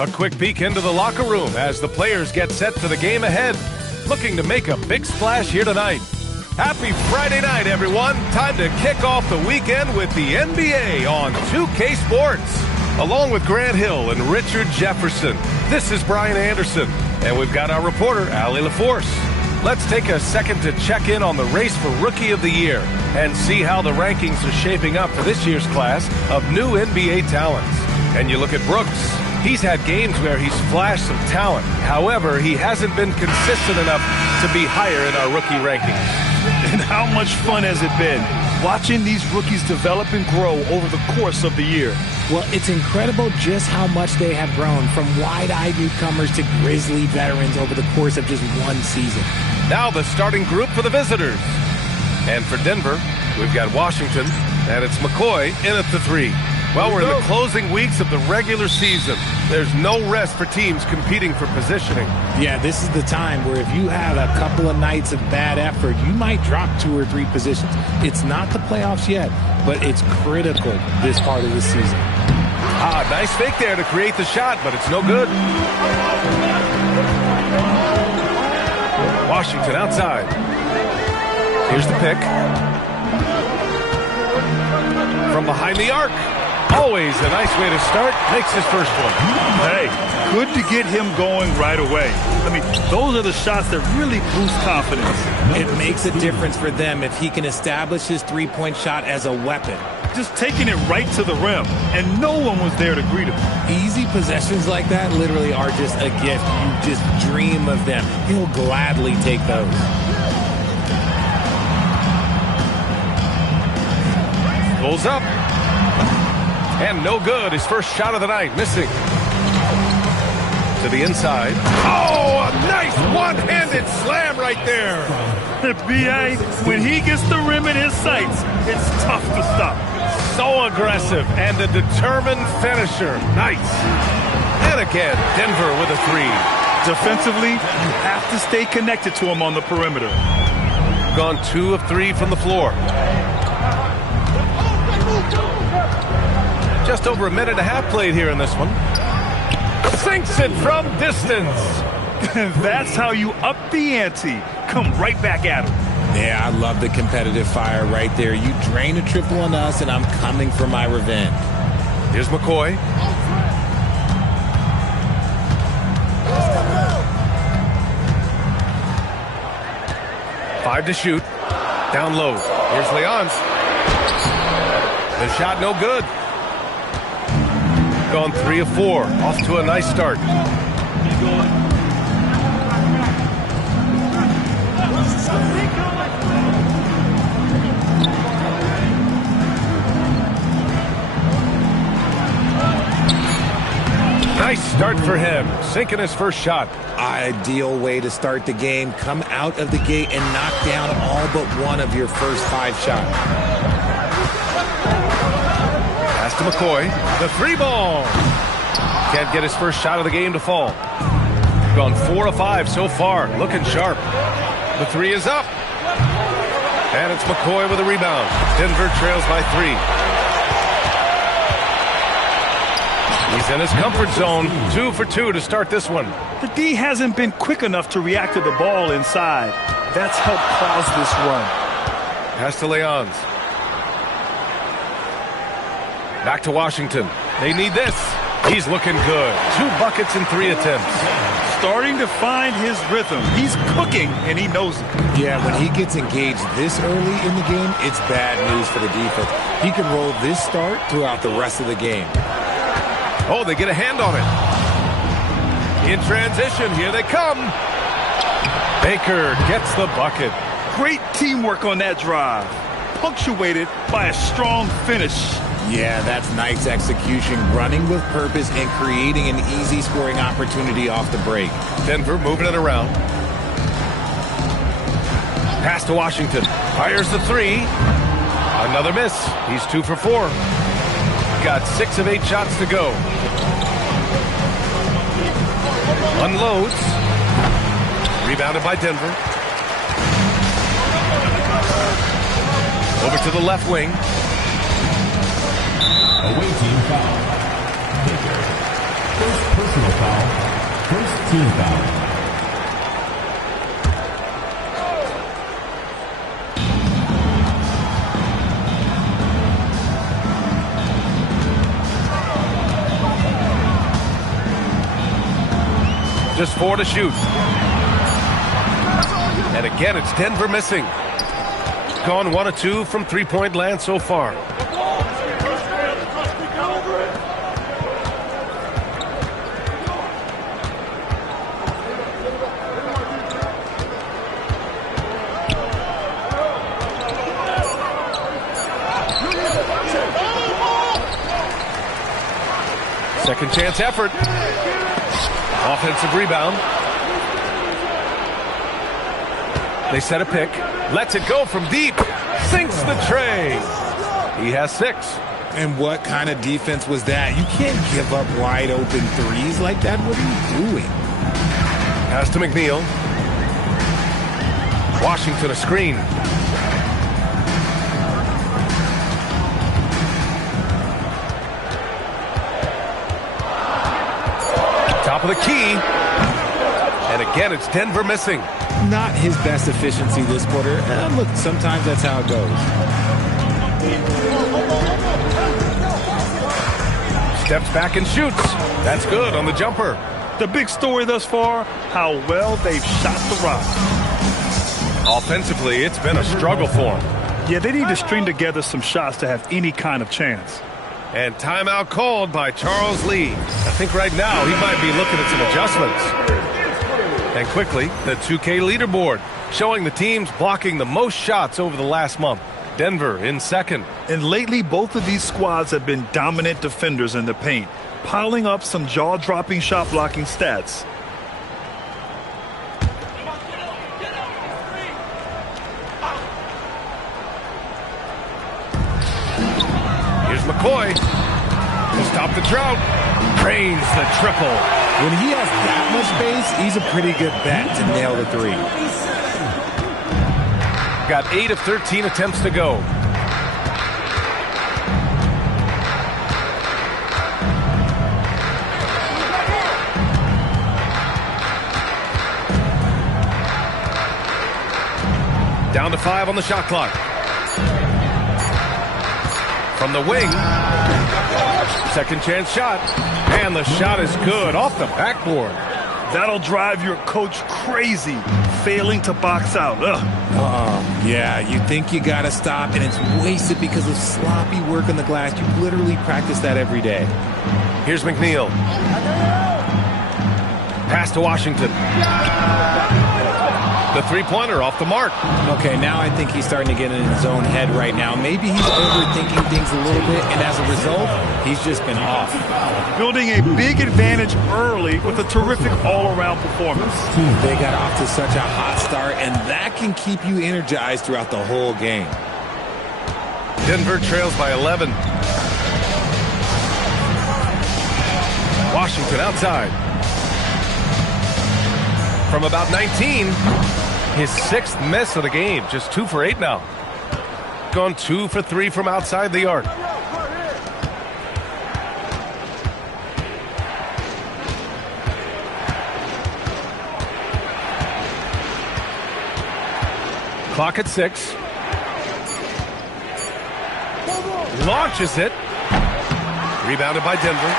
A quick peek into the locker room as the players get set for the game ahead, looking to make a big splash here tonight. Happy Friday night, everyone. Time to kick off the weekend with the NBA on 2K Sports. Along with Grant Hill and Richard Jefferson, this is Brian Anderson, and we've got our reporter, Allie LaForce. Let's take a second to check in on the race for Rookie of the Year and see how the rankings are shaping up for this year's class of new NBA talents. And you look at Brooks. He's had games where he's flashed some talent. However, he hasn't been consistent enough to be higher in our rookie rankings. And how much fun has it been watching these rookies develop and grow over the course of the year? Well, it's incredible just how much they have grown from wide-eyed newcomers to grizzly veterans over the course of just one season. Now the starting group for the visitors. And for Denver, we've got Washington, and it's McCoy in at the 3. Well, we're in the closing weeks of the regular season. There's no rest for teams competing for positioning. Yeah, this is the time where if you have a couple of nights of bad effort, you might drop 2 or 3 positions. It's not the playoffs yet, but it's critical this part of the season. Nice fake there to create the shot, but it's no good. Washington outside. Here's the pick. From behind the arc. Always a nice way to start. Makes his first one. Hey, good to get him going right away. I mean, those are the shots that really boost confidence. It makes a difference for them if he can establish his three-point shot as a weapon. Just taking it right to the rim, and no one was there to greet him. Easy possessions like that literally are just a gift. You just dream of them. He'll gladly take those. Pulls up. And no good. His first shot of the night. Missing. To the inside. Oh, a nice one-handed slam right there. B.A., when he gets the rim in his sights, it's tough to stop. So aggressive and a determined finisher. Nice. And again, Denver with a 3. Defensively, you have to stay connected to him on the perimeter. Gone 2 of 3 from the floor. Just over a minute and a half played here in this one. Sinks it from distance. That's how you up the ante. Come right back at him. Yeah, I love the competitive fire right there. You drain a triple on us, and I'm coming for my revenge. Here's McCoy. Five to shoot. Down low. Here's Leon's. The shot no good. Gone 3 of 4. Off to a nice start. Nice start for him. Sinking his first shot. Ideal way to start the game. Come out of the gate and knock down all but one of your first 5 shots. Pass to McCoy. The 3-ball. Can't get his first shot of the game to fall. Gone 4 of 5 so far. Looking sharp. The 3 is up. And it's McCoy with a rebound. Denver trails by 3. He's in his comfort zone. 2 for 2 to start this one. The D hasn't been quick enough to react to the ball inside. That's helped cause this run. Pass to Leons. Back to Washington. They need this. He's looking good. 2 buckets in 3 attempts. Starting to find his rhythm. He's cooking, and he knows it. Yeah, when he gets engaged this early in the game, it's bad news for the defense. He can roll this start throughout the rest of the game. Oh, they get a hand on it. In transition, here they come. Baker gets the bucket. Great teamwork on that drive. Punctuated by a strong finish. Yeah, that's nice execution, running with purpose and creating an easy scoring opportunity off the break. Denver moving it around. Pass to Washington. Fires the 3. Another miss. He's 2 for 4. Got 6 of 8 shots to go. Unloads. Rebounded by Denver. Over to the left wing. Away team foul. Baker. First personal Personal foul. First team foul. Just 4 to shoot. And again, it's Denver missing. Gone 1 of 2 from three-point land so far. Second chance effort. Offensive rebound. They set a pick. Lets it go from deep. Sinks the tray. He has 6. And what kind of defense was that? You can't give up wide open threes like that. What are you doing? Pass to McNeil. Washington a screen. Top of the key. And again, it's Denver missing. Not his best efficiency this quarter. Look, sometimes that's how it goes. Steps back and shoots. That's good on the jumper. The big story thus far, how well they've shot the rock. Offensively, it's been a struggle for them. Yeah, they need to string together some shots to have any kind of chance. And timeout called by Charles Lee. I think right now he might be looking at some adjustments. And quickly, the 2K leaderboard, showing the teams blocking the most shots over the last month. Denver in second. And lately, both of these squads have been dominant defenders in the paint, piling up some jaw-dropping shot-blocking stats. Here's McCoy to stop the drought. Drains the triple. When he has that much space, he's a pretty good bet to nail the 3. Got 8 of 13 attempts to go. Down to 5 on the shot clock. From the wing. Second chance shot. And the shot is good off the backboard. That'll drive your coach crazy, failing to box out. Yeah, you think you got to stop, and it's wasted because of sloppy work on the glass. You literally practice that every day. Here's McNeil. Pass to Washington. The three-pointer off the mark. Okay, now I think he's starting to get in his own head right now. Maybe he's overthinking things a little bit, and as a result, he's just been off. Building a big advantage early with a terrific all-around performance. They got off to such a hot start, and that can keep you energized throughout the whole game. Denver trails by 11. Washington outside. From about 19, his 6th miss of the game. Just 2 for 8 now. Gone 2 for 3 from outside the arc. Clock at 6. Launches it. Rebounded by Denver.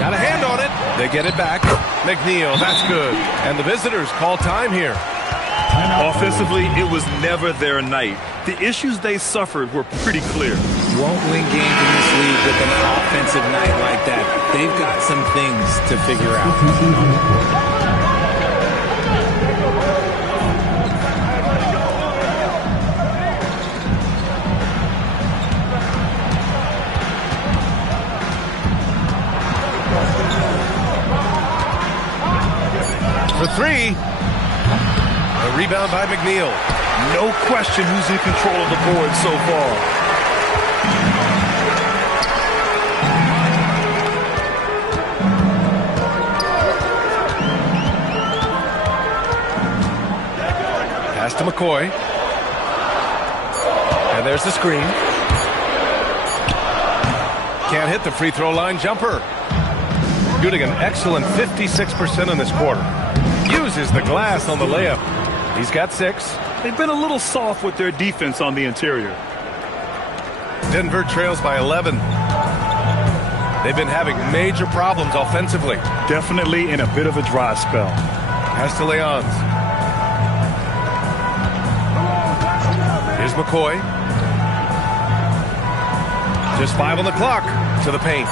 Got a hand on it. They get it back. McNeil, that's good. And the visitors call time here. Offensively, it was never their night. The issues they suffered were pretty clear. Won't win games in this league with an offensive night like that. They've got some things to figure out. For 3. A rebound by McNeil. No question who's in control of the board so far. Pass to McCoy. And And there's the screen. Can't hit the free throw line jumper. Shooting an excellent 56% in this quarter. Uses the glass on the layup. He's got 6. They've been a little soft with their defense on the interior. Denver trails by 11. They've been having major problems offensively. Definitely in a bit of a dry spell. Castellanos. Here's McCoy. Just 5 on the clock to the paint.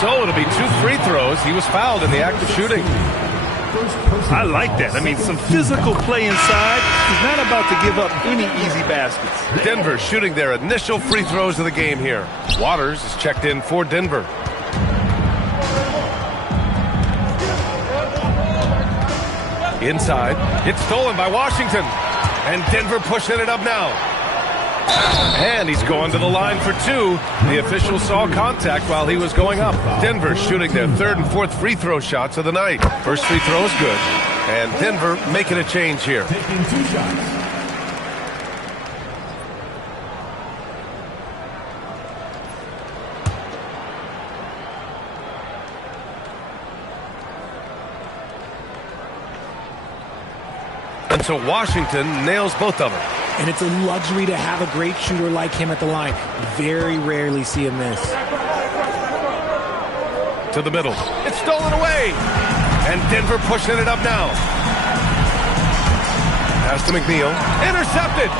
So it'll be 2 free throws. He was fouled in the act of shooting. I like that. I mean, some physical play inside. He's not about to give up any easy baskets. Denver shooting their initial free throws of the game here. Waters is checked in for Denver. Inside. It's stolen by Washington. And Denver pushing it up now. And he's going to the line for 2. The official saw contact while he was going up. Denver shooting their 3rd and 4th free throw shots of the night. First free throw is good. And Denver making a change here. Taking 2 shots. And so Washington nails both of them. And it's a luxury to have a great shooter like him at the line. Very rarely see a miss. To the middle. It's stolen away. And Denver pushing it up now. Pass to McNeil. Intercepted.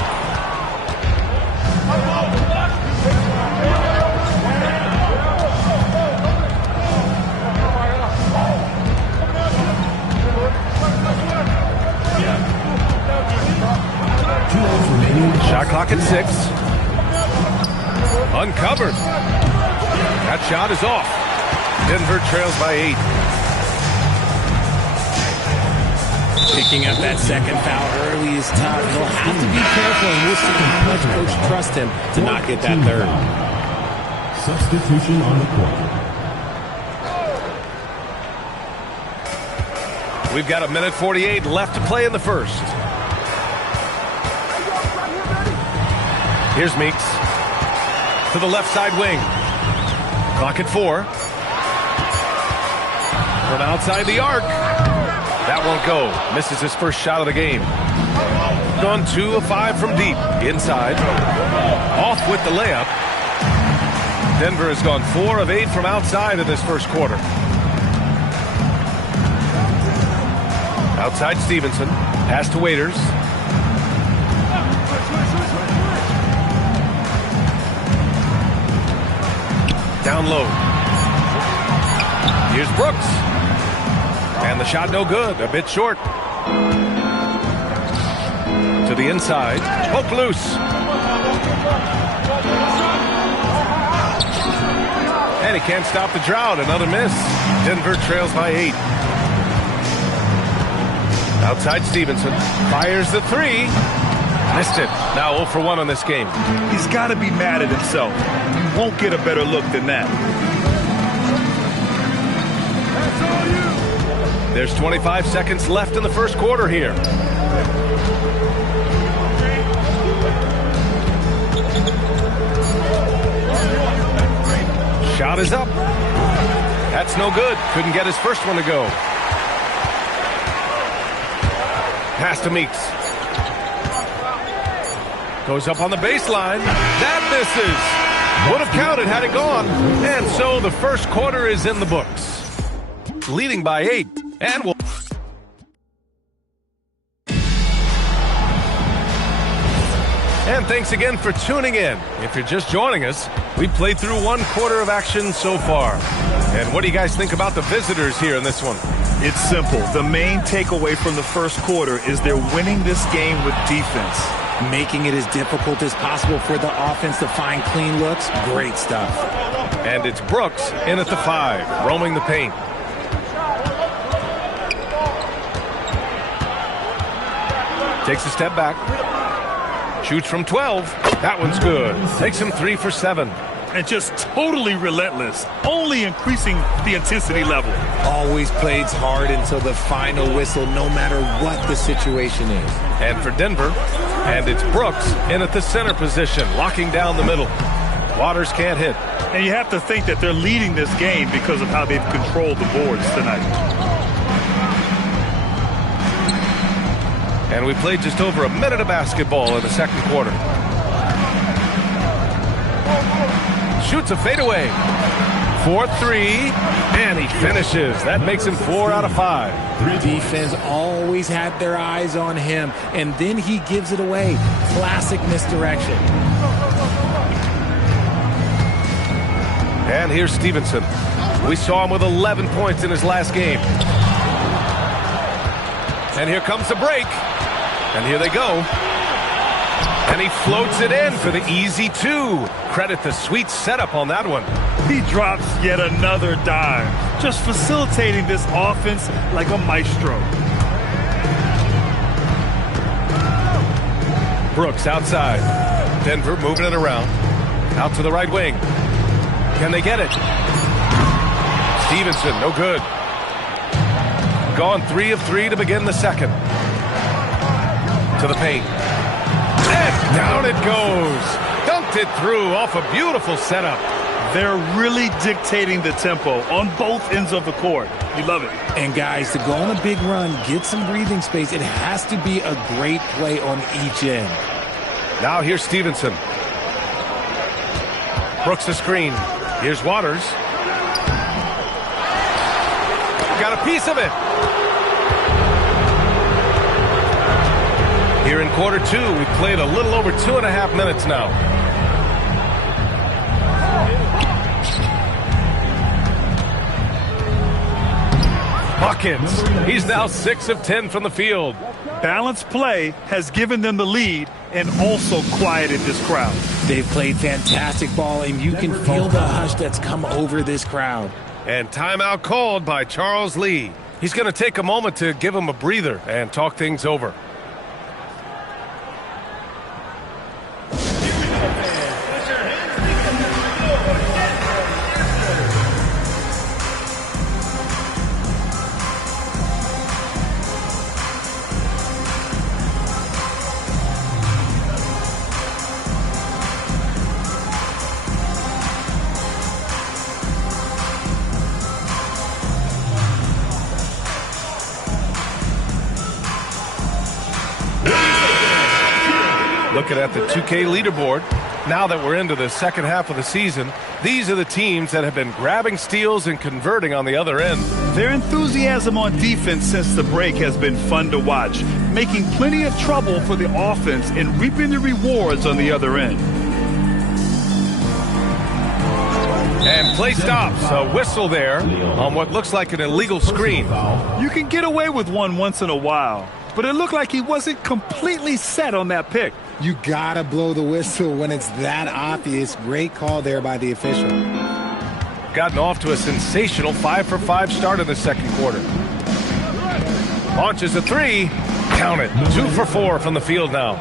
Shot clock at 6. Uncovered. That shot is off. Denver trails by 8. Picking up that second foul early is tough. He'll have to be careful, and we'll see how much coach trusts him to not get that 3rd. Substitution on the court. We've got 1:48 left to play in the first. Here's Meeks to the left side wing. Clock at 4. From outside the arc. That won't go. Misses his first shot of the game. Gone 2 of 5 from deep. Inside. Off with the layup. Denver has gone 4 of 8 from outside in this first quarter. Outside Stevenson. Pass to Waiters. Down low. Here's Brooks. And the shot no good. A bit short. To the inside. Poke loose. And he can't stop the drought. Another miss. Denver trails by 8. Outside Stevenson. Fires the 3. Missed it. Now 0 for 1 on this game. He's got to be mad at himself. You won't get a better look than that. There's 25 seconds left in the first quarter here. Shot is up. That's no good. Couldn't get his first one to go. Pass to Meeks. Goes up on the baseline. That misses. Would have counted had it gone. And so the first quarter is in the books. Leading by 8. And we'll... And thanks again for tuning in. If you're just joining us, we played through 1 quarter of action so far. And what do you guys think about the visitors here in this one? It's simple. The main takeaway from the first quarter is they're winning this game with defense. Making it as difficult as possible for the offense to find clean looks. Great stuff. And it's Brooks in at the 5, roaming the paint. Takes a step back. Shoots from 12. That one's good. Takes him 3 for 7. and just totally relentless, only increasing the intensity level. Always plays hard until the final whistle, no matter what the situation is. And for Denver, and it's Brooks in at the center position, locking down the middle. Waters can't hit. And you have to think that they're leading this game because of how they've controlled the boards tonight. And we played just over a minute of basketball in the second quarter. Shoots a fadeaway. 4-3, and he finishes. That makes him 4 out of 5. Defense always had their eyes on him, and then he gives it away. Classic misdirection. And here's Stevenson. We saw him with 11 points in his last game. And here comes the break. And here they go. And he floats it in for the easy 2. Credit the sweet setup on that one. He drops yet another dime, just facilitating this offense like a maestro. Brooks outside. Denver moving it around. Out to the right wing. Can they get it? Stevenson, no good. Gone 3 of 3 to begin the second. To the paint. And down it goes. Dunked it through off a beautiful setup. They're really dictating the tempo on both ends of the court. You love it. And guys, to go on a big run, get some breathing space, it has to be a great play on each end. Now here's Stevenson. Brooks the screen. Here's Waters. Got a piece of it. Here in quarter 2, we've played a little over 2.5 minutes now. Buckets. He's now 6 of 10 from the field. Balanced play has given them the lead and also quieted this crowd. They've played fantastic ball, and you can feel the hush that's come over this crowd. And timeout called by Charles Lee. He's going to take a moment to give him a breather and talk things over. Looking at the 2K leaderboard, now that we're into the second half of the season, these are the teams that have been grabbing steals and converting on the other end. Their enthusiasm on defense since the break has been fun to watch, making plenty of trouble for the offense and reaping the rewards on the other end. And play stops. A whistle there on what looks like an illegal screen. You can get away with one once in a while, but it looked like he wasn't completely set on that pick. You gotta blow the whistle when it's that obvious. Great call there by the official. Gotten off to a sensational 5-for-5 start in the second quarter. Launches a 3. Count it. 2 for 4 from the field now.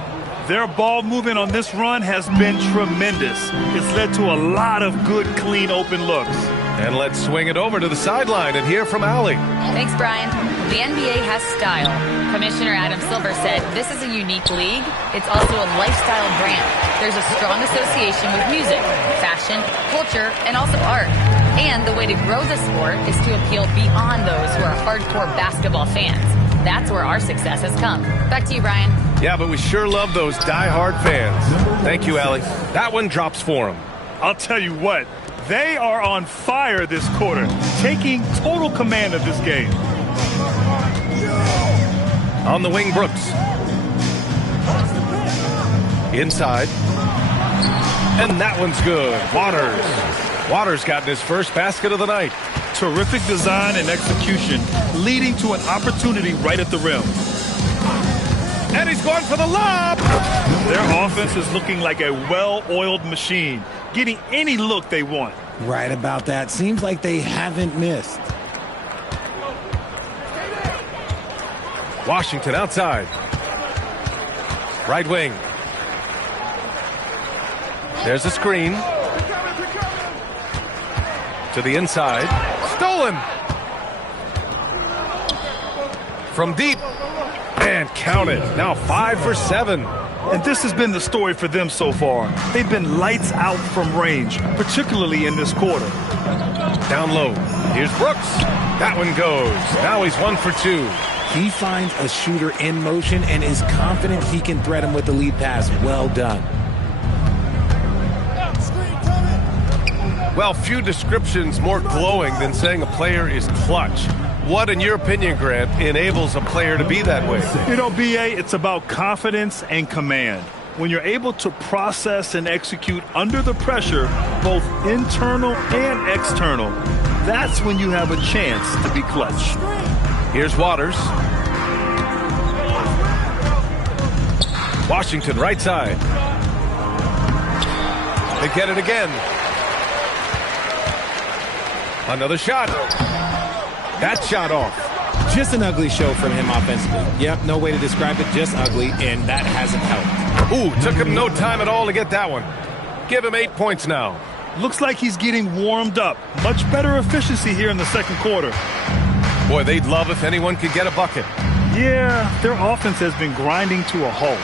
Their ball movement on this run has been tremendous. It's led to a lot of good, clean, open looks. And let's swing it over to the sideline and hear from Allie. Thanks, Brian. The NBA has style. Commissioner Adam Silver said this is a unique league. It's also a lifestyle brand. There's a strong association with music, fashion, culture, and also art. And the way to grow the sport is to appeal beyond those who are hardcore basketball fans. That's where our success has come. Back to you, Brian. Yeah, but we sure love those die-hard fans. Thank you, Allie. That one drops for him. I'll tell you what, they are on fire this quarter, taking total command of this game. On the wing, Brooks. Inside. And that one's good. Waters gotten his first basket of the night. Terrific design and execution, leading to an opportunity right at the rim. And he's going for the lob. Their offense is looking like a well-oiled machine, getting any look they want. Right about that. Seems like they haven't missed. Washington outside. Right wing. There's a screen. To the inside. Stolen. From deep. And counted. Now 5 for 7. And this has been the story for them so far. They've been lights out from range, particularly in this quarter. Down low. Here's Brooks. That one goes. Now he's 1 for 2. He finds a shooter in motion and is confident he can thread him with the lead pass. Well done. Well, few descriptions more glowing than saying a player is clutch. What, in your opinion, Grant, enables a player to be that way? You know, B.A., it's about confidence and command. When you're able to process and execute under the pressure, both internal and external, that's when you have a chance to be clutch. Here's Waters. Washington, right side. They get it again. Another shot. That shot off. Just an ugly show from him offensively. Yep, no way to describe it, just ugly, and that hasn't helped. Ooh, took him no time at all to get that one. Give him 8 points now. Looks like he's getting warmed up. Much better efficiency here in the second quarter. Boy, they'd love if anyone could get a bucket. Yeah, their offense has been grinding to a halt.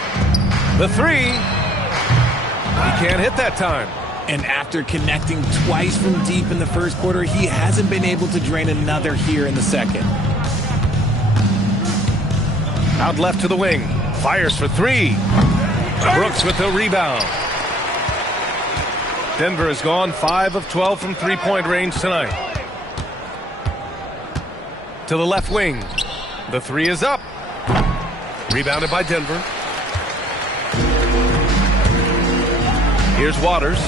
The three. He can't hit that time. And after connecting twice from deep in the first quarter, he hasn't been able to drain another here in the second. Out left to the wing. Fires for 3. Brooks with the rebound. Denver has gone 5 of 12 from three-point range tonight. To the left wing. The 3 is up. Rebounded by Denver. Here's Waters.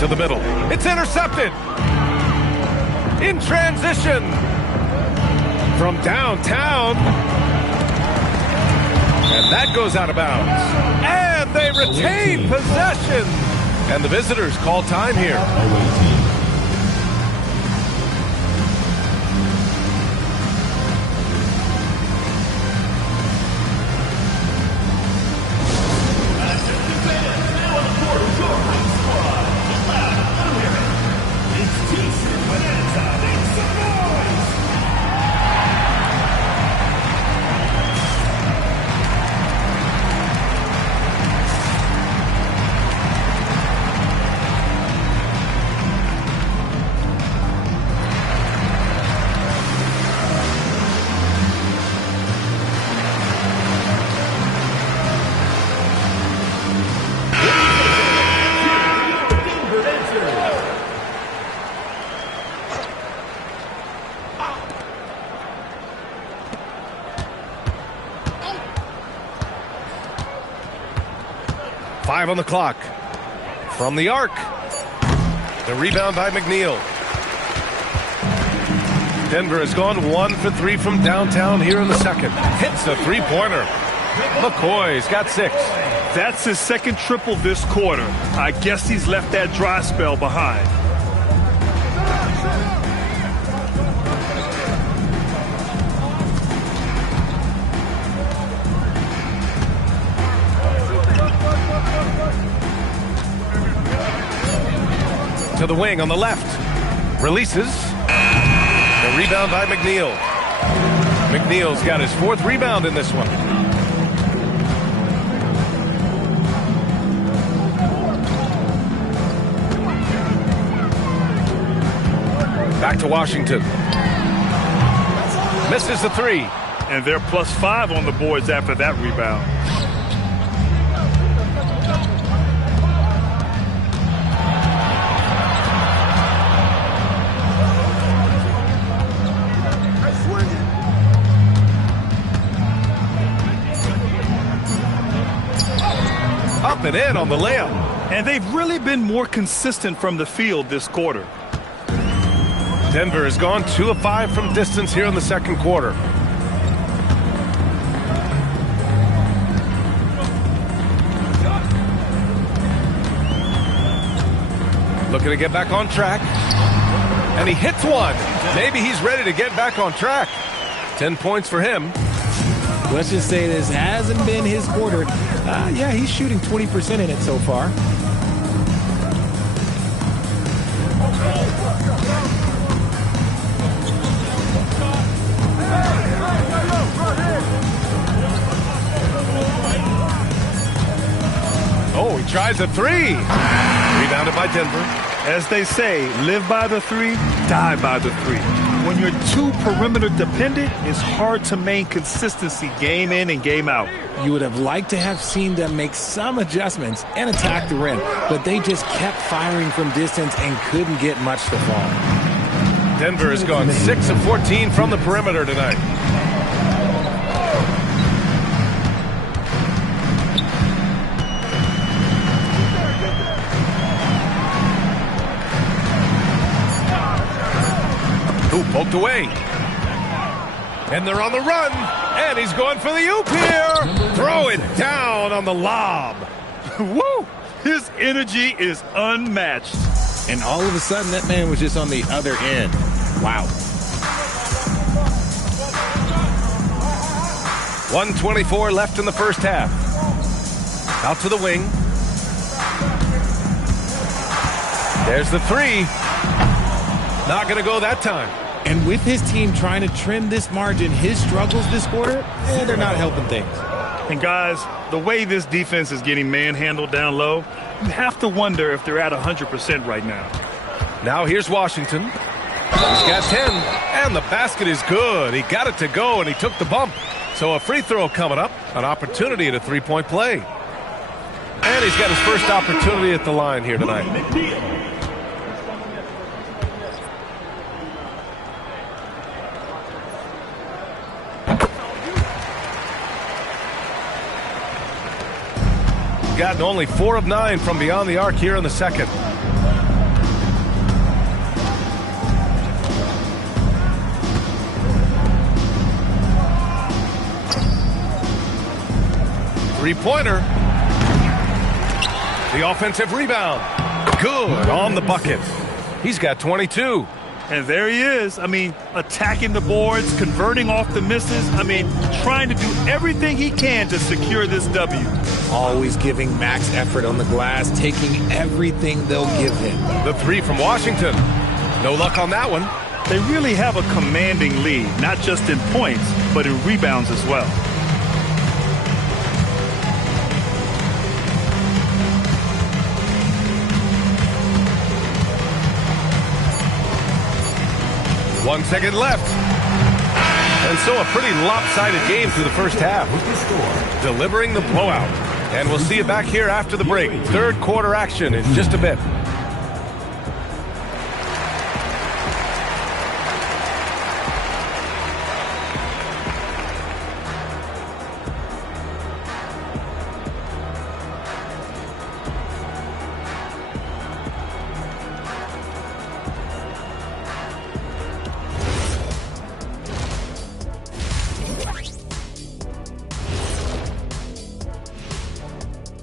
To the middle. It's intercepted. In transition. From downtown. And that goes out of bounds. And they retain possession. And the visitors call time here. On the clock. From the arc. The rebound by McNeil. Denver has gone 1 for 3 from downtown here in the second. Hits a three-pointer. McCoy's got 6. That's his second triple this quarter. I guess he's left that dry spell behind. To the wing on the left. Releases. The rebound by McNeil. McNeil's got his 4th rebound in this one. Back to Washington. Misses the 3. And they're +5 on the boards after that rebound. Up and in on the layup. And they've really been more consistent from the field this quarter. Denver has gone 2 of 5 from distance here in the second quarter. Looking to get back on track. And he hits one. Maybe he's ready to get back on track. 10 points for him. Let's just say this hasn't been his quarter. Yeah, he's shooting 20% in it so far. tries a three. Rebounded by Denver. As they say, live by the three, die by the three. When you're too perimeter dependent, it's hard to maintain consistency game in and game out. You would have liked to have seen them make some adjustments and attack the rim, but they just kept firing from distance and couldn't get much to fall. Denver has gone 6 of 14 from the perimeter tonight. Ooh, poked away. And they're on the run. And he's going for the oop here. Throw it down on the lob. Woo! His energy is unmatched. And all of a sudden, that man was just on the other end. Wow. 1:24 left in the first half. Out to the wing. There's the three. Not going to go that time. And with his team trying to trim this margin, his struggles this quarter, they're not helping things. And guys, the way this defense is getting manhandled down low, you have to wonder if they're at 100% right now. Now here's Washington. He's got 10, and the basket is good. He got it to go, and he took the bump. So a free throw coming up, an opportunity at a three-point play. And he's got his first opportunity at the line here tonight. Gotten only 4 of 9 from beyond the arc here in the second. Three-pointer. The offensive rebound. Good on the bucket. He's got 22. And there he is. I mean, attacking the boards, converting off the misses. I mean, trying to do everything he can to secure this W. Always giving max effort on the glass, taking everything they'll give him. The three from Washington. No luck on that one. They really have a commanding lead, not just in points, but in rebounds as well. One second left. And so a pretty lopsided game through the first half. Delivering the blowout. And we'll see you back here after the break. Third quarter action in just a bit.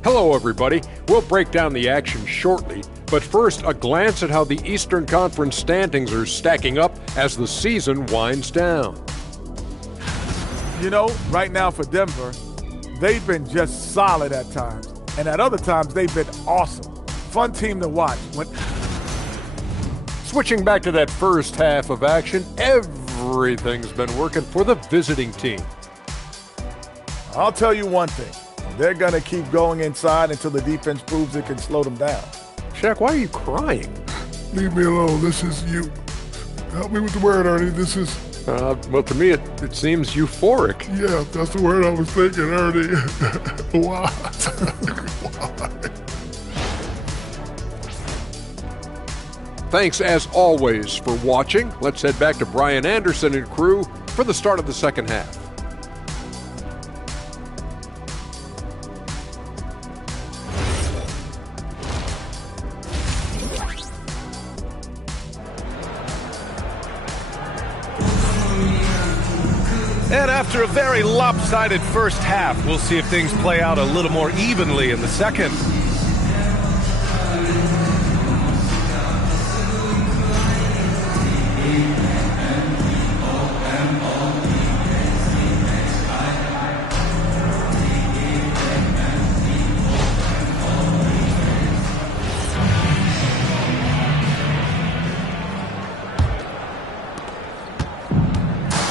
Hello, everybody. We'll break down the action shortly, but first, a glance at how the Eastern Conference standings are stacking up as the season winds down. You know, right now for Denver, they've been just solid at times, and at other times, they've been awesome. Fun team to watch. Switching back to that first half of action, everything's been working for the visiting team. I'll tell you one thing. They're going to keep going inside until the defense proves it can slow them down. Shaq, why are you crying? Leave me alone. This is you. Help me with the word, Ernie. This is... Well, to me, it seems euphoric. Yeah, that's the word I was thinking, Ernie. Why? Thanks, as always, for watching. Let's head back to Brian Anderson and crew for the start of the second half. And after a very lopsided first half, we'll see if things play out a little more evenly in the second.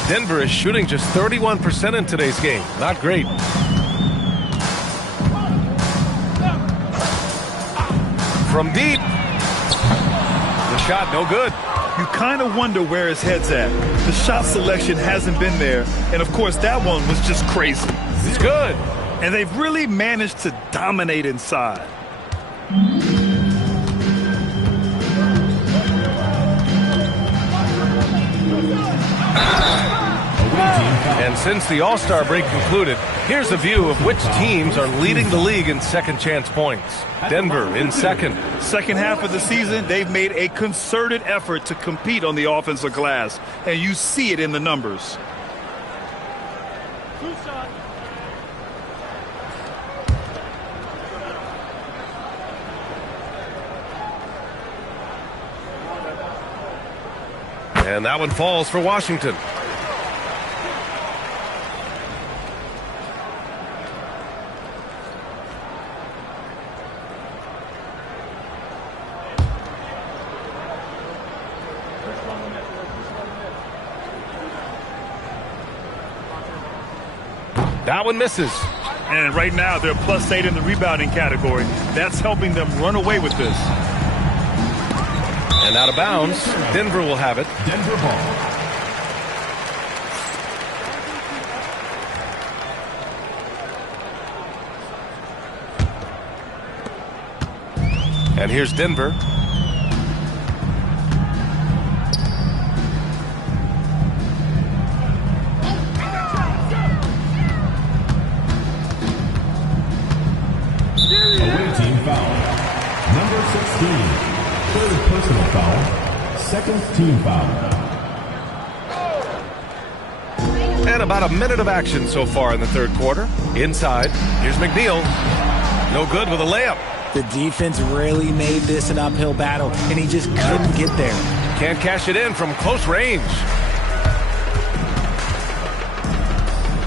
Denver is shooting just 31% in today's game. Not great. from deep. The shot no good. You kind of wonder where his head's at. The shot selection hasn't been there. And, of course, that one was just crazy. It's good. And they've really managed to dominate inside. And since the All-Star break concluded, here's a view of which teams are leading the league in second chance points. Denver in second. Second half of the season, they've made a concerted effort to compete on the offensive glass, and you see it in the numbers. And that one falls for Washington. That one misses. And right now, they're +8 in the rebounding category. That's helping them run away with this. And out of bounds, Denver will have it. Denver ball. And here's Denver. Away team foul. Number 16. Third personal foul. Second team foul. And about a minute of action so far in the third quarter. Inside, here's McNeil. No good with a layup. The defense really made this an uphill battle, and he just couldn't get there. Can't cash it in from close range.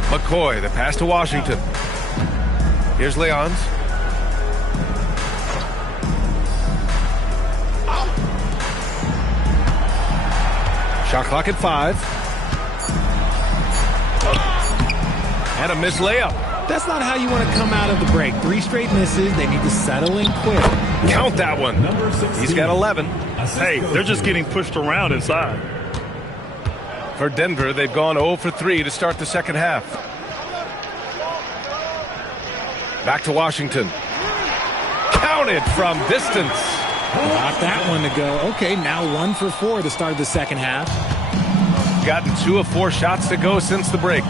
McCoy, the pass to Washington. Here's Leons. Shot clock at 5. And a missed layup. That's not how you want to come out of the break. 3 straight misses. They need to settle in quick. Count that one. Number 16. He's got 11. Hey, they're just getting pushed around inside. For Denver, they've gone 0 for 3 to start the second half. Back to Washington. Counted from distance. Got that one to go. Okay, now 1 for 4 to start the second half. Gotten 2 of 4 shots to go since the break.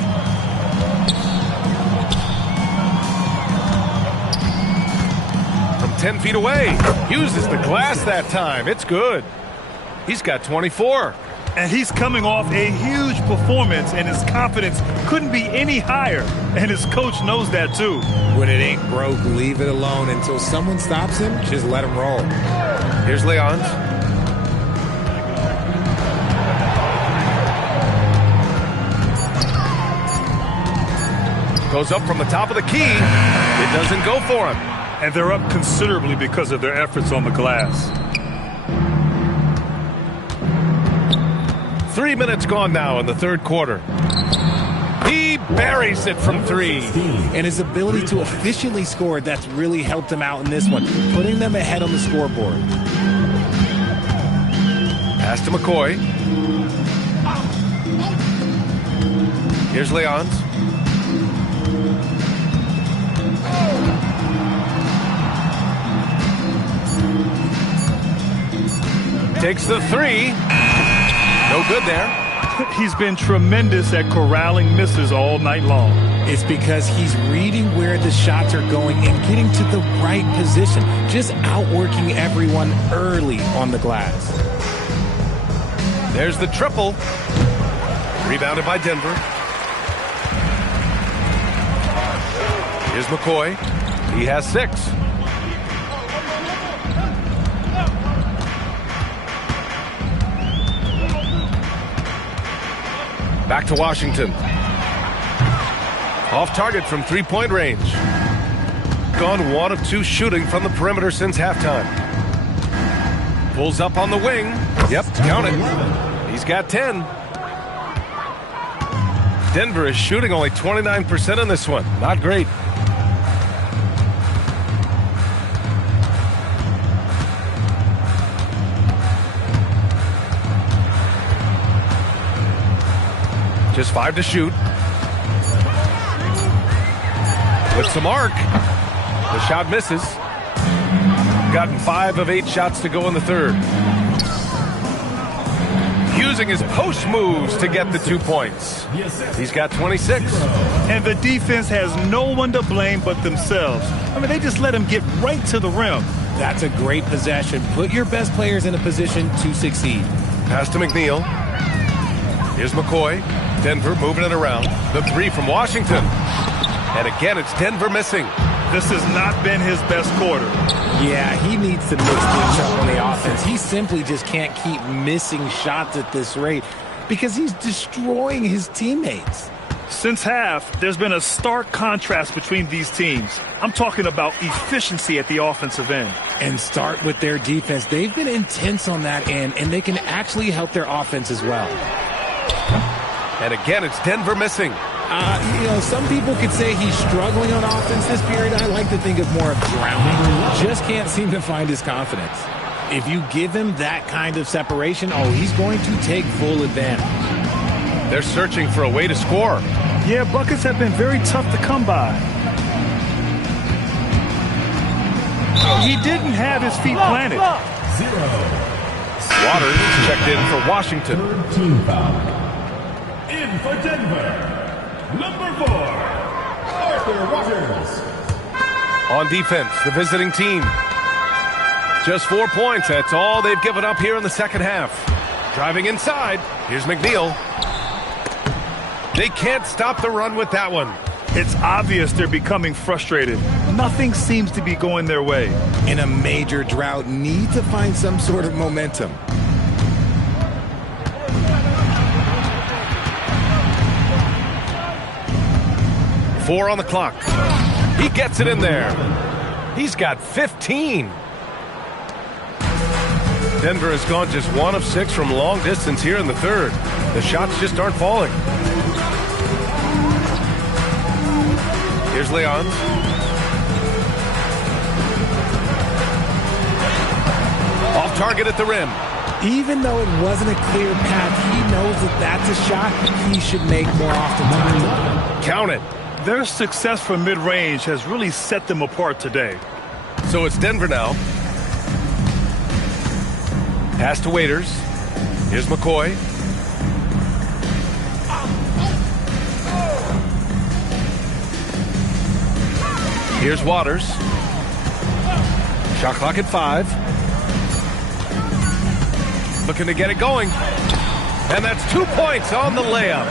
From 10 feet away. Uses the glass that time. It's good. He's got 24. And he's coming off a huge performance, and his confidence couldn't be any higher. And his coach knows that, too. When it ain't broke, leave it alone. Until someone stops him, just let him roll. Here's Leons. Goes up from the top of the key. It doesn't go for him. And they're up considerably because of their efforts on the glass. 3 minutes gone now in the third quarter. He buries it from 3. And his ability to efficiently score, that's really helped him out in this one, putting them ahead on the scoreboard. Pass to McCoy. Here's Leons. Takes the 3. No good there. He's been tremendous at corralling misses all night long. It's because he's reading where the shots are going and getting to the right position, just outworking everyone early on the glass. There's the triple. Rebounded by Denver. Here's McCoy. He has 6. Back to Washington. Off target from 3-point range. Gone 1 of 2 shooting from the perimeter since halftime. Pulls up on the wing. Yep, count it. He's got 10. Denver is shooting only 29% in this one. Not great. Just 5 to shoot. With some arc. The shot misses. Gotten 5 of 8 shots to go in the third. Using his post moves to get the 2 points. He's got 26. And the defense has no one to blame but themselves. I mean, they just let him get right to the rim. That's a great possession. Put your best players in a position to succeed. Pass to McNeil. Here's McCoy. Denver moving it around. The 3 from Washington. And again, it's Denver missing. This has not been his best quarter. Yeah, he needs to mix things up on the offense. He simply just can't keep missing shots at this rate because he's destroying his teammates. Since half, there's been a stark contrast between these teams. I'm talking about efficiency at the offensive end. And start with their defense. They've been intense on that end, and they can actually help their offense as well. And again, it's Denver missing. Some people could say he's struggling on offense this period. I like to think of more of drowning. Just can't seem to find his confidence. If you give him that kind of separation, he's going to take full advantage. They're searching for a way to score. Yeah, buckets have been very tough to come by. He didn't have his feet planted. Waters checked in for Washington. Third team foul. In for Denver, number 4, Arthur Waters. On defense, the visiting team. Just 4 points. That's all they've given up here in the second half. Driving inside. Here's McNeil. They can't stop the run with that one. It's obvious they're becoming frustrated. Nothing seems to be going their way. In a major drought, need to find some sort of momentum. Four on the clock. He gets it in there. He's got 15. Denver has gone just 1 of 6 from long distance here in the third. The shots just aren't falling. Here's Leons. Off target at the rim. Even though it wasn't a clear path, he knows that that's a shot he should make more often. Count it. Their success from mid-range has really set them apart today. So it's Denver now. Pass to Waiters. Here's McCoy. Here's Waters. Shot clock at 5. Looking to get it going. And that's 2 points on the layup.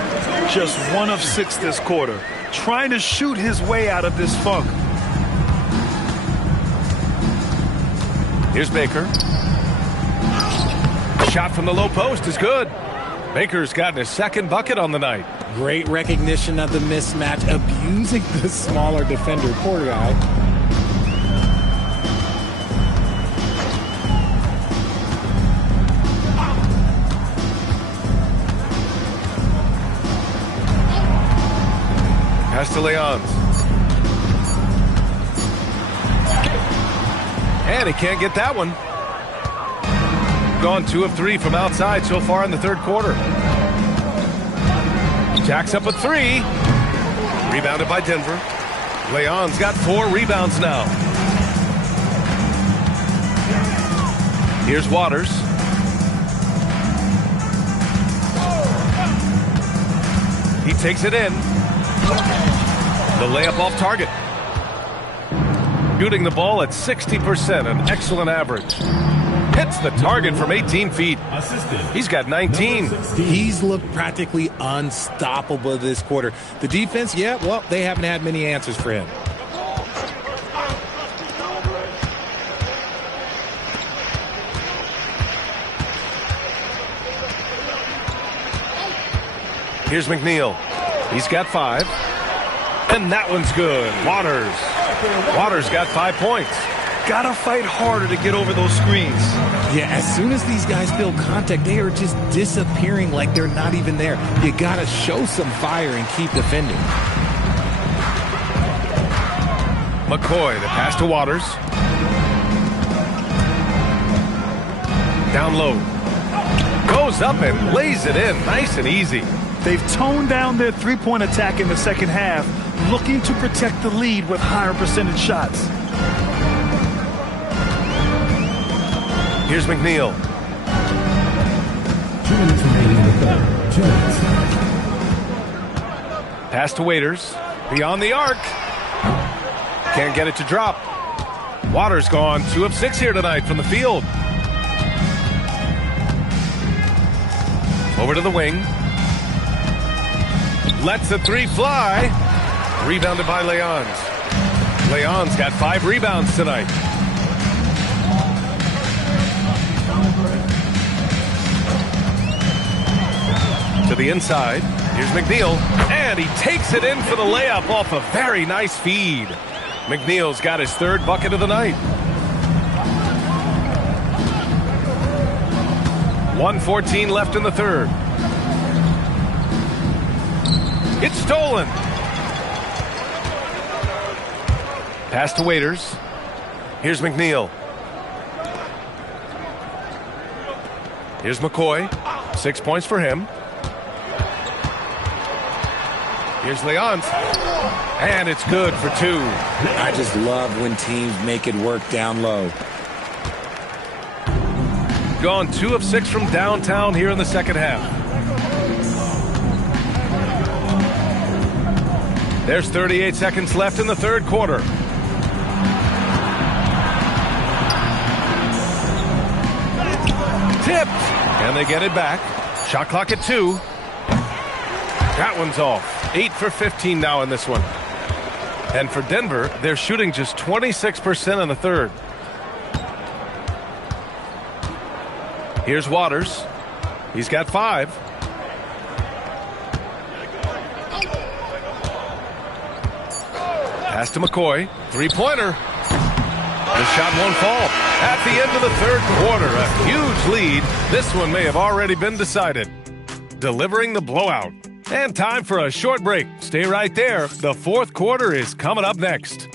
Just 1 of 6 this quarter. Trying to shoot his way out of this funk. Here's Baker. Shot from the low post is good. Baker's gotten his second bucket on the night. Great recognition of the mismatch, abusing the smaller defender court guy. Pass to Leons. And he can't get that one. Gone 2 of 3 from outside so far in the third quarter. Jacks up a 3. Rebounded by Denver. Leon's got 4 rebounds now. Here's Waters. He takes it in. The layup off target. Shooting the ball at 60%, an excellent average. Hits the target from 18 feet. He's got 19. He's looked practically unstoppable this quarter. The defense, they haven't had many answers for him. Here's McNeil. He's got 5. And that one's good. Waters got 5 points. Gotta fight harder to get over those screens. Yeah, as soon as these guys feel contact, they are just disappearing like they're not even there. You gotta show some fire and keep defending. McCoy, the pass to Waters. Down low. Goes up and lays it in. Nice and easy. They've toned down their three-point attack in the second half, looking to protect the lead with higher percentage shots. Here's McNeil. 2 minutes remaining in the third. 2 minutes. Pass to Waiters. Beyond the arc. Can't get it to drop. Waters gone 2 of 6 here tonight from the field. Over to the wing. Lets the three fly. Rebounded by Leons. Leons got 5 rebounds tonight. To the inside. Here's McNeil. And he takes it in for the layup off a very nice feed. McNeil's got his 3rd bucket of the night. 1:14 left in the 3rd. It's stolen. Pass to Waiters. Here's McNeil. Here's McCoy. 6 points for him. Here's Leons. And it's good for 2. I just love when teams make it work down low. Gone 2 of 6 from downtown here in the second half. There's 38 seconds left in the 3rd quarter. Tipped. And they get it back. Shot clock at 2. That one's off. 8 for 15 now in this one. And for Denver, they're shooting just 26% in the 3rd. Here's Waters. He's got 5. Pass to McCoy. 3-pointer. The shot won't fall. At the end of the 3rd quarter, a huge lead. This one may have already been decided. Delivering the blowout. And time for a short break. Stay right there. The 4th quarter is coming up next.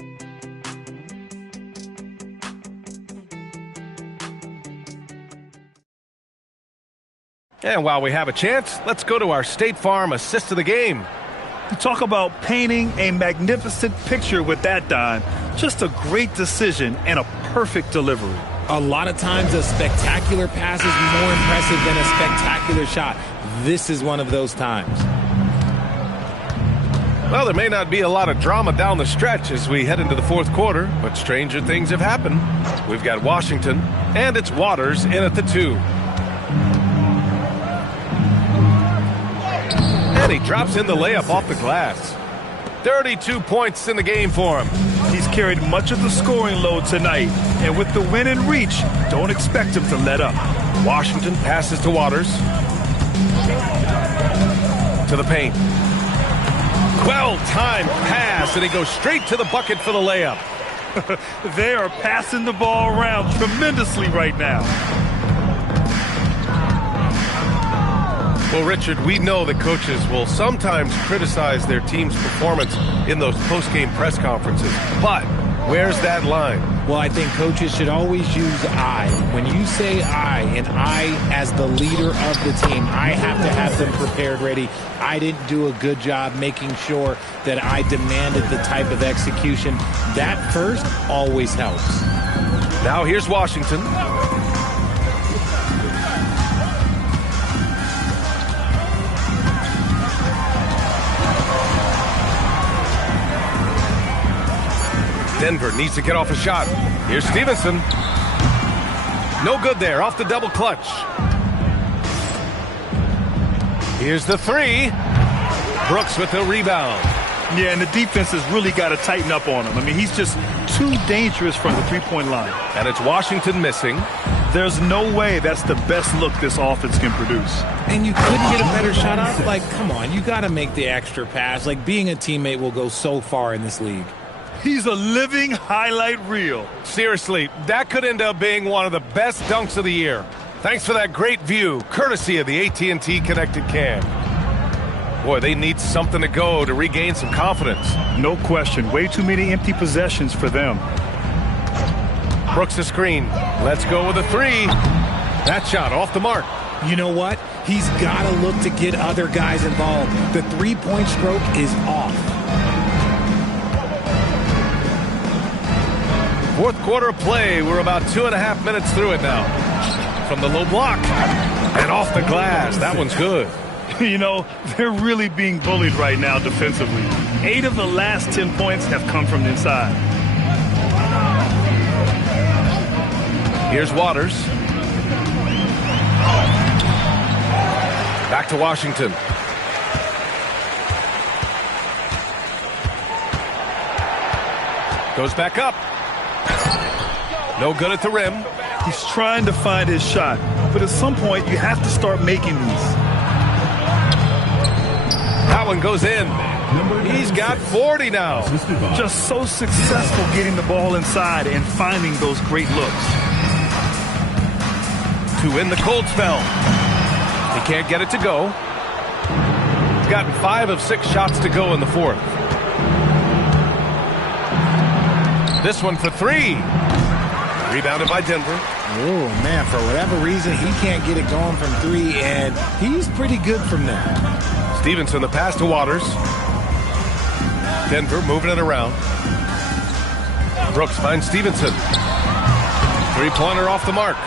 And while we have a chance, let's go to our State Farm assist of the game. You talk about painting a magnificent picture with that dime. Just a great decision and a perfect delivery. A lot of times a spectacular pass is more impressive than a spectacular shot. This is one of those times. Well, there may not be a lot of drama down the stretch as we head into the 4th quarter, but stranger things have happened. We've got Washington, and it's Waters in at the 2. And he drops in the layup off the glass. 32 points in the game for him. He's carried much of the scoring load tonight, and with the win in reach, don't expect him to let up. Washington passes to Waters. To the paint. Well-timed pass, and he goes straight to the bucket for the layup. They are passing the ball around tremendously right now. Well, Richard, we know that coaches will sometimes criticize their team's performance in those post-game press conferences. But where's that line? Well, I think coaches should always use I. When you say I, and I as the leader of the team, I have to have them prepared ready. I didn't do a good job making sure that I demanded the type of execution. That first always helps. Now here's Washington. Denver needs to get off a shot. Here's Stevenson. No good there, off the double clutch. Here's the 3. Brooks with the rebound. Yeah, and the defense has really got to tighten up on him. I mean, he's just too dangerous from the three-point line. And it's Washington missing. There's no way that's the best look this offense can produce. And you couldn't get a better shot off? Like, come on, you got to make the extra pass. Like, being a teammate will go so far in this league. He's a living highlight reel. Seriously, that could end up being one of the best dunks of the year. Thanks for that great view, courtesy of the AT&T Connected Cam. Boy, they need something to go to regain some confidence. No question. Way too many empty possessions for them. Brooks the screen. Let's go with a 3. That shot off the mark. You know what? He's got to look to get other guys involved. The three-point stroke is off. Fourth quarter of play. We're about 2.5 minutes through it now. From the low block and off the glass. That one's good. You know, they're really being bullied right now defensively. 8 of the last 10 points have come from inside. Here's Waters. Back to Washington. Goes back up. No good at the rim. He's trying to find his shot, but at some point you have to start making these. That one goes in. He's got 40 now. Just so successful getting the ball inside and finding those great looks. To win the cold spell. He can't get it to go. He's gotten 5 of 6 shots to go in the fourth. This one for 3. Rebounded by Denver. Oh, man, for whatever reason, he can't get it going from 3, and he's pretty good from there. Stevenson, the pass to Waters. Denver moving it around. Brooks finds Stevenson. Three-pointer off the mark.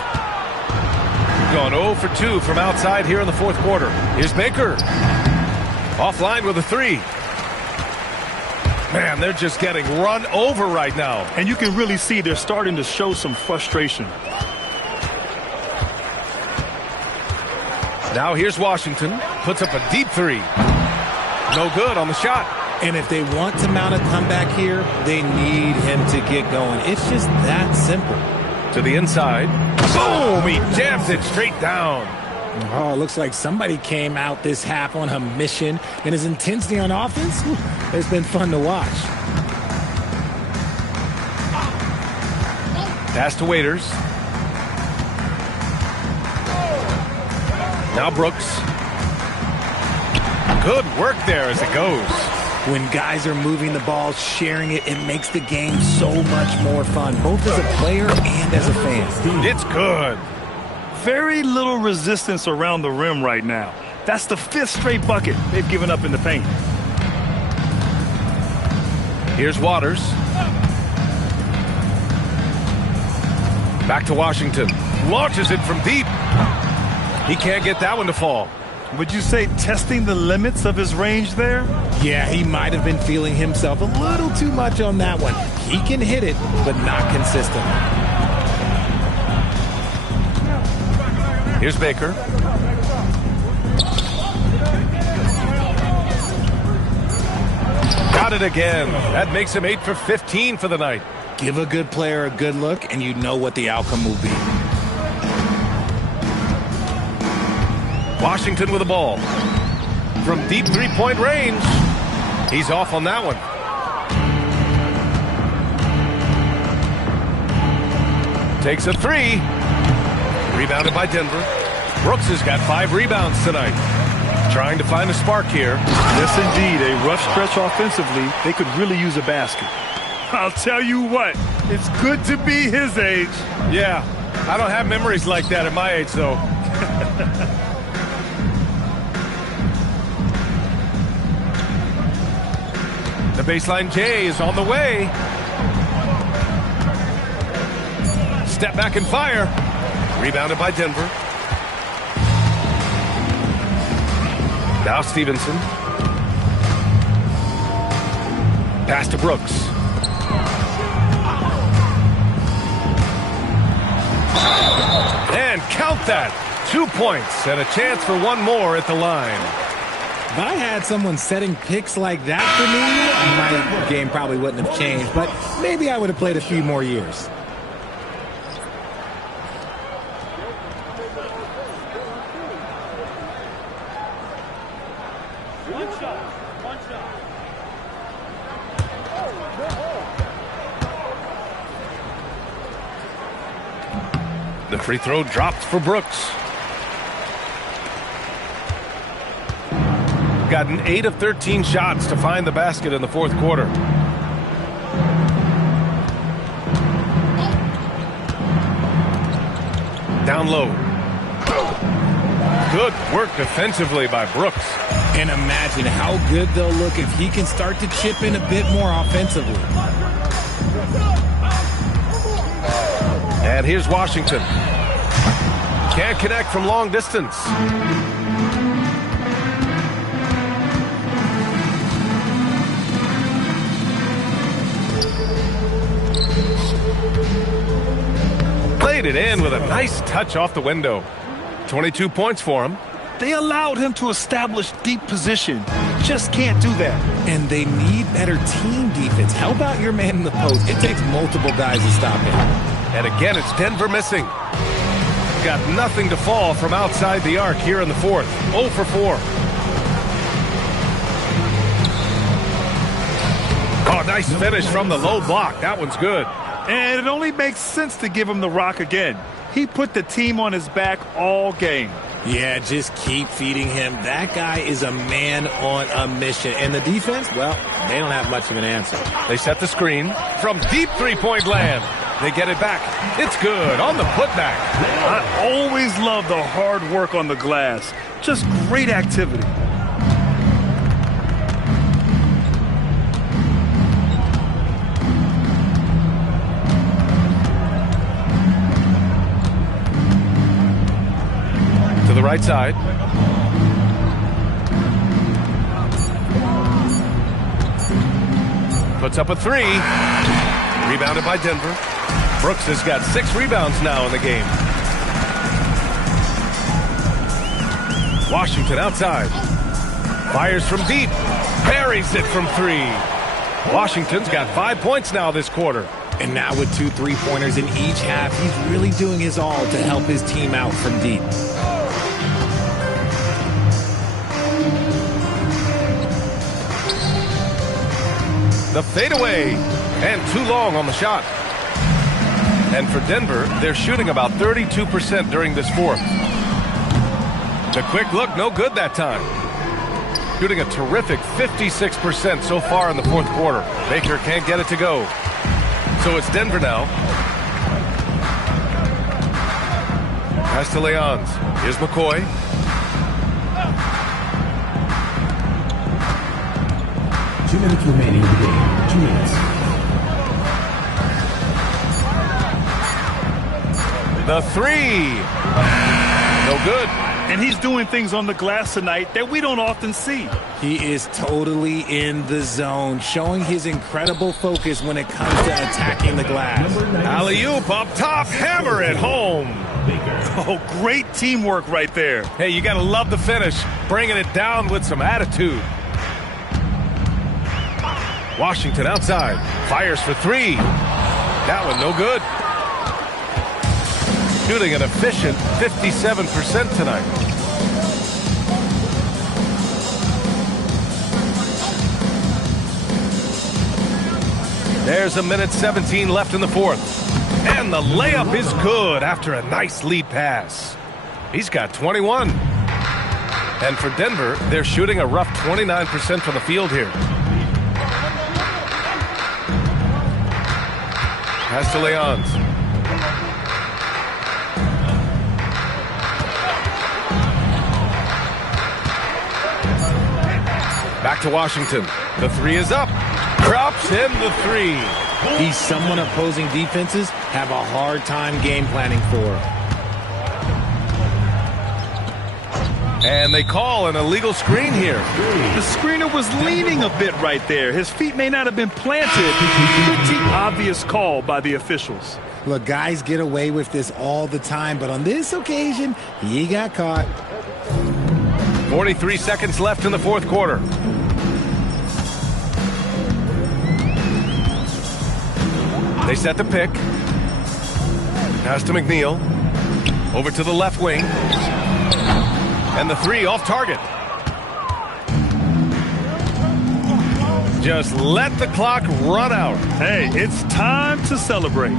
Gone 0 for 2 from outside here in the fourth quarter. Here's Baker. Offline with a 3. Man, they're just getting run over right now. And you can really see they're starting to show some frustration. Now here's Washington. Puts up a deep 3. No good on the shot. And if they want to mount a comeback here, they need him to get going. It's just that simple. To the inside. Boom! He jams it straight down. Oh, it looks like somebody came out this half on a mission, and his intensity on offense, it's been fun to watch. Pass to Waiters. Now Brooks. Good work there as it goes. When guys are moving the ball, sharing it, it makes the game so much more fun, both as a player and as a fan. It's good. Very little resistance around the rim right now. That's the 5th straight bucket they've given up in the paint. Here's Waters. Back to Washington. Launches it from deep. He can't get that one to fall. Would you say testing the limits of his range there? Yeah, he might have been feeling himself a little too much on that one. He can hit it, but not consistently. Here's Baker. Got it again. That makes him 8 for 15 for the night. Give a good player a good look, and you know what the outcome will be. Washington with the ball. From deep three-point range. He's off on that one. Takes a 3. Rebounded by Denver. Brooks has got 5 rebounds tonight. Trying to find a spark here. Yes, indeed. A rough stretch offensively. They could really use a basket. I'll tell you what. It's good to be his age. Yeah. I don't have memories like that at my age, though. The baseline J is on the way. Step back and fire. Rebounded by Denver. Now Stevenson. Pass to Brooks. And count that. 2 points and a chance for one more at the line. If I had someone setting picks like that for me, my game probably wouldn't have changed, but maybe I would have played a few more years. The free throw dropped for Brooks. Gotten 8 of 13 shots to find the basket in the fourth quarter. Down low. Good work defensively by Brooks. And imagine how good they'll look if he can start to chip in a bit more offensively. And here's Washington. Can't connect from long distance. Played it in with a nice touch off the window. 22 points for him. They allowed him to establish deep position. Just can't do that. And they need better team defense. Help out your man in the post. It takes multiple guys to stop him. And again, it's Denver missing. Got nothing to fall from outside the arc here in the fourth. 0 for 4. Oh, nice finish from the low block. That one's good. And it only makes sense to give him the rock again. He put the team on his back all game. Yeah, just keep feeding him. That guy is a man on a mission. And the defense, well, they don't have much of an answer. They set the screen from deep three-point land. They get it back. It's good on the putback. I always love the hard work on the glass. Just great activity. To the right side. Puts up a three. Rebounded by Denver. Brooks has got 6 rebounds now in the game. Washington outside. Fires from deep. Buries it from 3. Washington's got 5 points now this quarter. And now with 2 3-pointers in each half, he's really doing his all to help his team out from deep. The fadeaway. And too long on the shot. And for Denver, they're shooting about 32% during this fourth. The quick look, no good that time. Shooting a terrific 56% so far in the fourth quarter. Baker can't get it to go. So it's Denver now. Pass to Leons. Here's McCoy. Two minutes remaining in the game. 2 minutes. The three. No good. And he's doing things on the glass tonight that we don't often see. He is totally in the zone, showing his incredible focus when it comes to attacking the glass. Alley-oop up top, hammer it home. Oh, great teamwork right there. Hey, you got to love the finish, bringing it down with some attitude. Washington outside, fires for 3. That one no good. Shooting an efficient 57% tonight. There's 1:17 left in the fourth. And the layup is good after a nice lead pass. He's got 21. And for Denver, they're shooting a rough 29% from the field here. Pass to Leons. Back to Washington. The 3 is up. Drops in the 3. He's someone opposing defenses have a hard time game planning for. And they call an illegal screen here. The screener was leaning a bit right there. His feet may not have been planted. Pretty obvious call by the officials. Look, guys get away with this all the time, but on this occasion, he got caught. 43 seconds left in the fourth quarter. They set the pick. Pass to McNeil. Over to the left wing. And the 3 off target. Just let the clock run out. Hey, it's time to celebrate.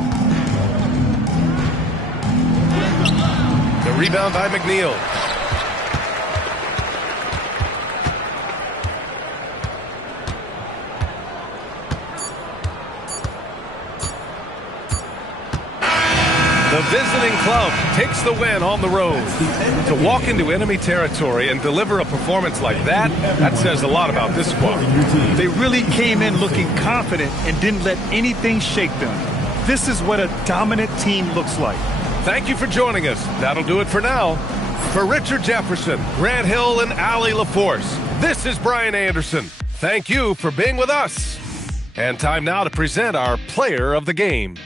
The rebound by McNeil. The The visiting club takes the win on the road. To walk into enemy territory and deliver a performance like that says a lot about this squad. They really came in looking confident and didn't let anything shake them. This is what a dominant team looks like. Thank you for joining us. That'll do it for now. For Richard Jefferson, Grant Hill, and Allie LaForce, this is Brian Anderson. Thank you for being with us. And time now to present our player of the game.